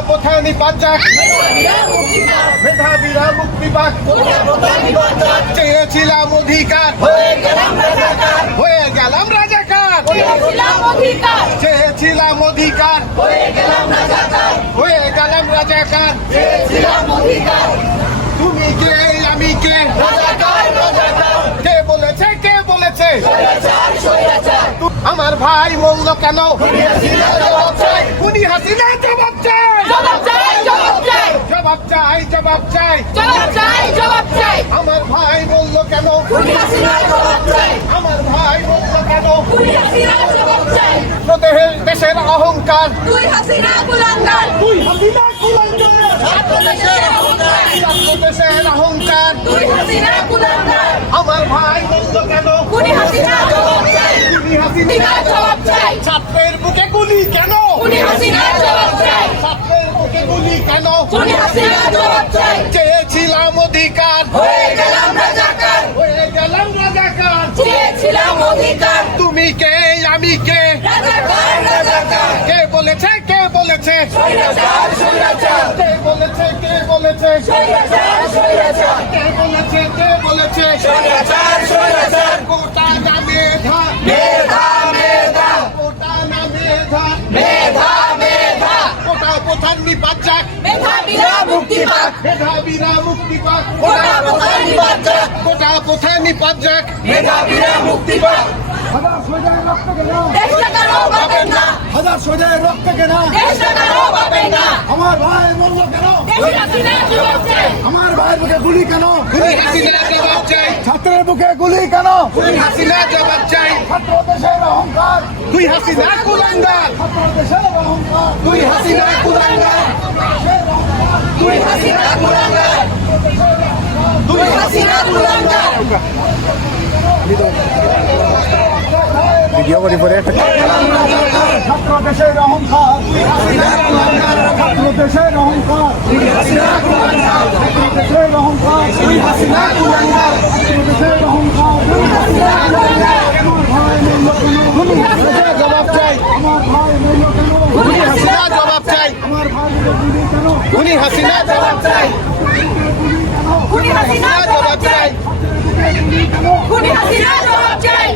কোথায় নিপাত যাক মেধাবীরা মুক্তি পাক। অধিকার। হয়ে গেলাম রাজাকার। চেয়েছিলাম অধিকার। হয়ে গেলাম রাজাকার। তুমি কে, আমি কে? কে বলেছে কে বলেছে? আমার ভাই মূল্য কেন? উনি হাসিনা জবাব চাই জবাব চাই আমার ভাই বলল কেন? আমার ভাই বলল কেন? দেশের অহংকার। তুই হাসিনা কুলাঙ্গার তুই হাসিনা কুলাঙ্গার অহংকার। তুই হাসিনা কুলাঙ্গার আমার ভাই বলল কেন? উনি হাসিনা জবাব চাই। তুমি হাসিনা জবাব চাই। ছাত্রের বুকে গুলি কেন? উনি হাসিনা জবাব চাই। ছাত্রের বুকে গুলি কেন? উনি হাসিনা জবাব চাই। অধিকার। হয়ে গেলাম রাজাকার। হয়ে গেলাম রাজাকার। চেয়েছিলাম অধিকার। তুমি কে আমি কে? রাজাকার রাজাকার। কে বলেছে কে বলেছে? স্বৈরাচার স্বৈরাচার। কে বলেছে কে বলেছে? স্বৈরাচার স্বৈরাচার। মেধাবীরা মুক্তি পাক। কোটা প্রধান নিপাত যাক। কোটা কোথায় নিপাত যাক মেধাবীরা মুক্তি পাক। হাজার সোজায় রক্ত কেন দেশটা কারও পাবেন না। হাজার সোজায় রক্ত কেন দেশটা কারও পাবেন না। আমার ভাই মরল কেন? আমার ভাইয়ের বুকে গুলি কেন? হাসিনা জবাব চাই। ছাত্রের বুকে গুলি কেন? হাসিনা জবাব চাই। ছাত্র দেশের অহংকার। তুই হাসিনা কুলাঙ্গার। ছাত্র দেশের অহংকার। তুই হাসিনা কুলাঙ্গার। তুই হাসিনা কুলাঙ্গার। তুই হাসিনা কুলাঙ্গার। ভিডিও করি পরে। ছাত্র দেশের অহংকার। ছাত্র দেশের অহংকার। ছাত্র দেশের অহংকার। ছাত্র দেশের অহংকার আমার ভাই মূল্য কেন জবাব চাই আমার ভাই মূল্য কেন উনি হাসিনা জবাব চাই আমার ভাই গুলি কেন হাসিনা জবাব চাই। উনি হাসিনা জবাব চাই। গুলি হাসিনা জবাব চাই।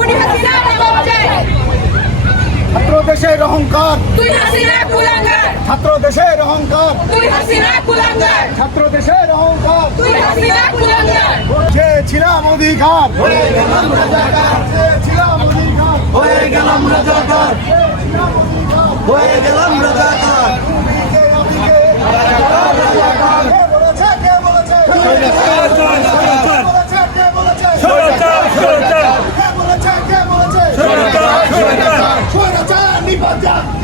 উনি হাসিনা জবাব চাই। ছাত্র দেশের অহংকার। তুই হাসিনা কুলাঙ্গার। ছাত্র দেশের অহংকার। তুই হাসিনা কুলাঙ্গার। ছাত্র দেশের অহংকার। তুই হাসিনা কুলাঙ্গার। চেয়েছিলাম অধিকার। হয়ে গেলাম রাজাকার। চেয়েছিলাম অধিকার। হয়ে গেলাম রাজাকার। হয়ে গেলাম রাজাকার।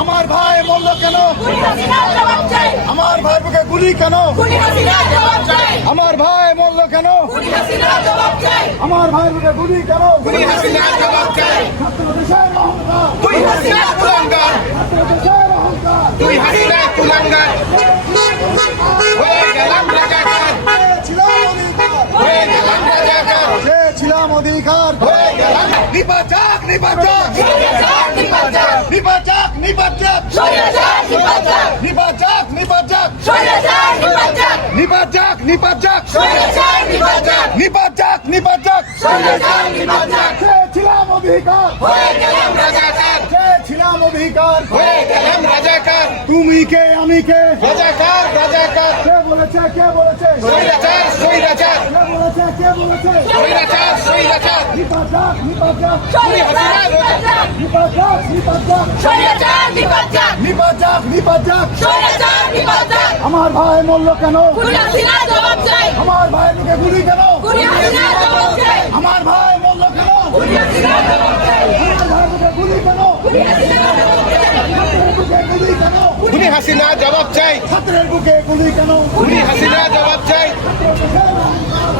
আমার ভাই মরল কেন? আমার ভাই বুকে গুলি কেন? আমার ভাই মরল কেন? আমার ভাই বুকে গুলি কেন? তুই হাসিনা তুই হাসিনা হয়ে গেলাম রাজাকার। হয়ে গেলাম অধিকার গেলাম রাজাকার। ছিলাম অধিকার হয়ে গেলাম। নিপাচাক নিপাচার যাক নিপাত যাক। নিপাত যাক। নিপাত যাক চেয়েছিলাম অধিকার। চেয়েছিলাম অধিকার। তুমি কে আমি কে? রাজাকার রাজাকার। বলেছে কে বলেছে? স্বৈরাচার স্বৈরাচার কে বলেছে কে স্বৈরাচার স্বৈরাচার স্বৈরাচার স্বৈরাচার স্বৈরাচার আমার ভাই মরল কেন? উনি হাসিনা জবাব চাই। আমার ভাই বুকে গুলি কেন? উনি হাসিনা জবাব চাই। আমার ভাই মরল কেন? উনি হাসিনা জবাব চাই। আমার ভাই গুলি কেন? হাসিনা জবাব চাই বুকে গুলি কেন উনি খুনি হাসিনা জবাব চাই। ছাত্রের বুকে গুলি কেন? খুনি হাসিনা জবাব চাই।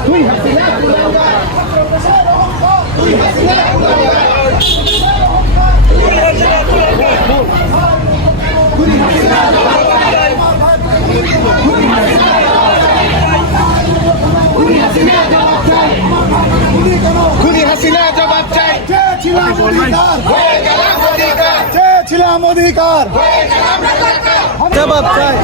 তুই হাসিনা তুই হাসিনা খুনি হাসিনা জবাব চাই। চেয়েছিলাম অধিকার গেলাম অধিকার। চেয়েছিলাম অধিকার। জবাব চাই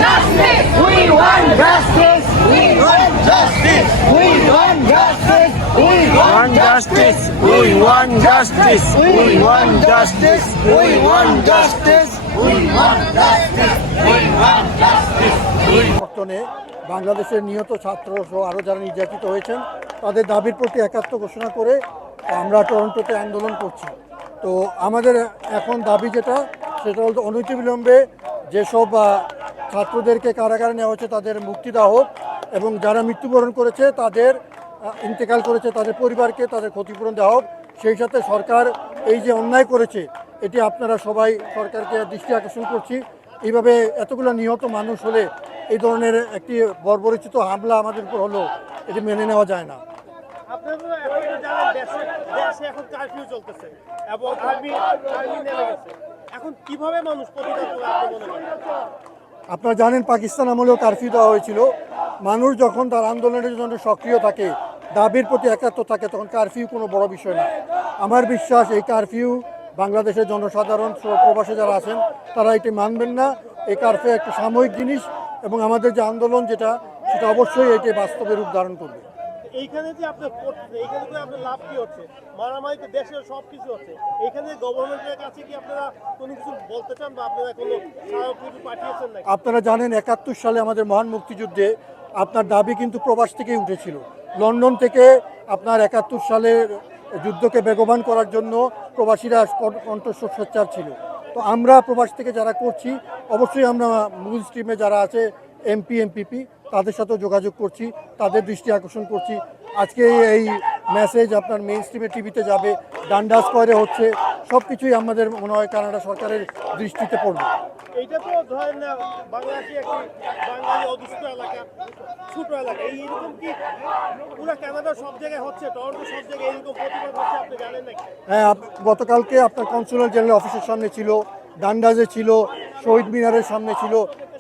We want justice. We want justice We want justice. We want justice. We want justice. We want justice. We want justice. পত্তনে বাংলাদেশের নিহত ছাত্র সহ আরও যারা নির্যাতিত হয়েছেন তাদের দাবির প্রতি একাত্ম ঘোষণা করে আমরা টরন্টোতে আন্দোলন করছি তো আমাদের এখন দাবি যেটা সেটা হল অনতিবিলম্বে যেসব ছাত্রদেরকে কারাগারে নেওয়া হচ্ছে তাদের মুক্তি দেওয়া হোক এবং যারা মৃত্যুবরণ করেছে তাদের ইন্তেকাল করেছে তাদের পরিবারকে তাদের ক্ষতিপূরণ দেওয়া হোক। সেই সাথে সরকার এই যে অন্যায় করেছে, এটি আপনারা সবাই সরকারকে দৃষ্টি আকর্ষণ করছি। এইভাবে এতগুলো নিহত মানুষ হলে এই ধরনের একটি বর্বরিচিত হামলা আমাদের উপর হলো এটি মেনে নেওয়া যায় না। আপনারা জানেন পাকিস্তান আমলেও কারফিউ দেওয়া হয়েছিল। মানুষ যখন তার আন্দোলনের জন্য সক্রিয় থাকে, দাবির প্রতি একাত্ম থাকে, তখন কারফিউ কোনো বড় বিষয় না। আমার বিশ্বাস, এই কারফিউ বাংলাদেশের জনসাধারণ, প্রবাসে যারা আছেন, তারা এটি মানবেন না। এই কারফিউ একটা সাময়িক জিনিস এবং আমাদের যে আন্দোলন যেটা, সেটা অবশ্যই এটি বাস্তবে রূপ ধারণ করবে। এইখানে যে আপনি করতেছেন এইখানে করে আপনার লাভ কি হচ্ছে? মারামারিতে দেশের সব কিছু হচ্ছে। এইখানে গভর্নমেন্টের কাছে কি আপনারা কোনো কিছু বলতে চান বা আপনারা কোনো সহায়ক কিছু পাঠিয়েছেন নাকি? আপনারা জানেন একাত্তর সালে আমাদের মহান মুক্তিযুদ্ধে আপনার দাবি কিন্তু প্রবাস থেকেই উঠেছিল। লন্ডন থেকে আপনার একাত্তর সালের যুদ্ধকে বেগবান করার জন্য প্রবাসীরা কণ্ঠ- কণ্ঠস্বর সোচ্চার ছিল। তো আমরা প্রবাস থেকে যারা করছি, অবশ্যই আমরা মূল স্ট্রিমে যারা আছে এমপি এমপিপি তাদের সাথেও যোগাযোগ করছি তাদের দৃষ্টি আকর্ষণ করছি। আজকে এই মেসেজ আপনার মেইন স্ট্রিমে টিভিতে যাবে ডান্ডা স্কোয়ারে হচ্ছে সব কিছুই আমাদের মনে হয় কানাডা সরকারের দৃষ্টিতে পড়বে। এইটা তো ধরেন না বাংলাদেশি একটি বাঙালি অদূষিত এলাকা ছোট এলাকা। এই কি পুরো কানাডা সব জায়গায় হচ্ছে টরন্টো সব জায়গায় এরকম প্রতিবাদ হচ্ছে আপনি জানেন নাকি? হ্যাঁ গতকালকে আপনার কনসুলার জেনারেল অফিসের সামনে ছিল ডান্ডাজে ছিল শহীদ মিনারের সামনে ছিল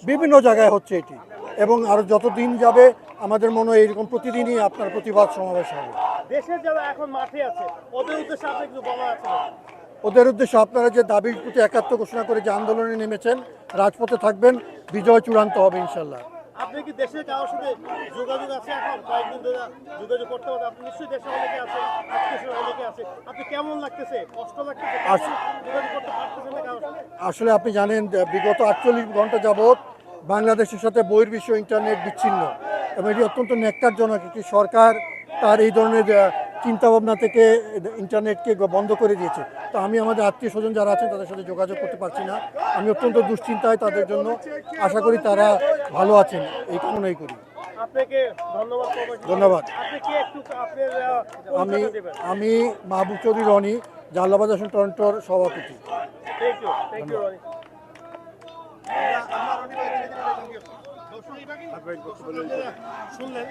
বিভিন্ন জায়গায় হচ্ছে এটি। এবং আরও যত দিন যাবে আমাদের মনে হয় এরকম প্রতিদিনই আপনার প্রতিবাদ সমাবেশ হবে। দেশের যারা এখন মাঠে আছে ওদের উদ্দেশ্যে আপনি কিছু বলা আছে ওদের উদ্দেশ্যে আপনারা যে দাবির প্রতি একাত্ম ঘোষণা করে যে আন্দোলনে নেমেছেন রাজপথে থাকবেন বিজয় চূড়ান্ত হবে ইনশাল্লাহ আপনি কি কারোর সাথে যোগাযোগ আছে এখন? কয়েকদিন ধরে যোগাযোগ করতে পারবেন আপনি নিশ্চয়ই দেশে অনেকে আছে আত্মীয় অনেকে আছে। আপনি কেমন লাগতেছে? কষ্ট লাগতেছে? যোগাযোগ করতে পারতেছেন না কারোর আসলে আপনি জানেন বিগত আটচল্লিশ ঘণ্টা যাবৎ বাংলাদেশের সাথে বহির্বিশ্ব ইন্টারনেট বিচ্ছিন্ন এবং এটি অত্যন্ত ন্যাক্কারজনক একটি সরকার। তার এই ধরনের চিন্তাভাবনা থেকে ইন্টারনেটকে বন্ধ করে দিয়েছে। তো আমি আমাদের আত্মীয় স্বজন যারা আছেন তাদের সাথে যোগাযোগ করতে পারছি না। আমি অত্যন্ত দুশ্চিন্তায় তাদের জন্য আশা করি তারা ভালো আছেন। এই কামনাই করি। ধন্যবাদ আমি আমি মাহবুব চৌধুরী রনি জাল্লাবাদ আসন টরন্টোর সভাপতি। শুনলেন।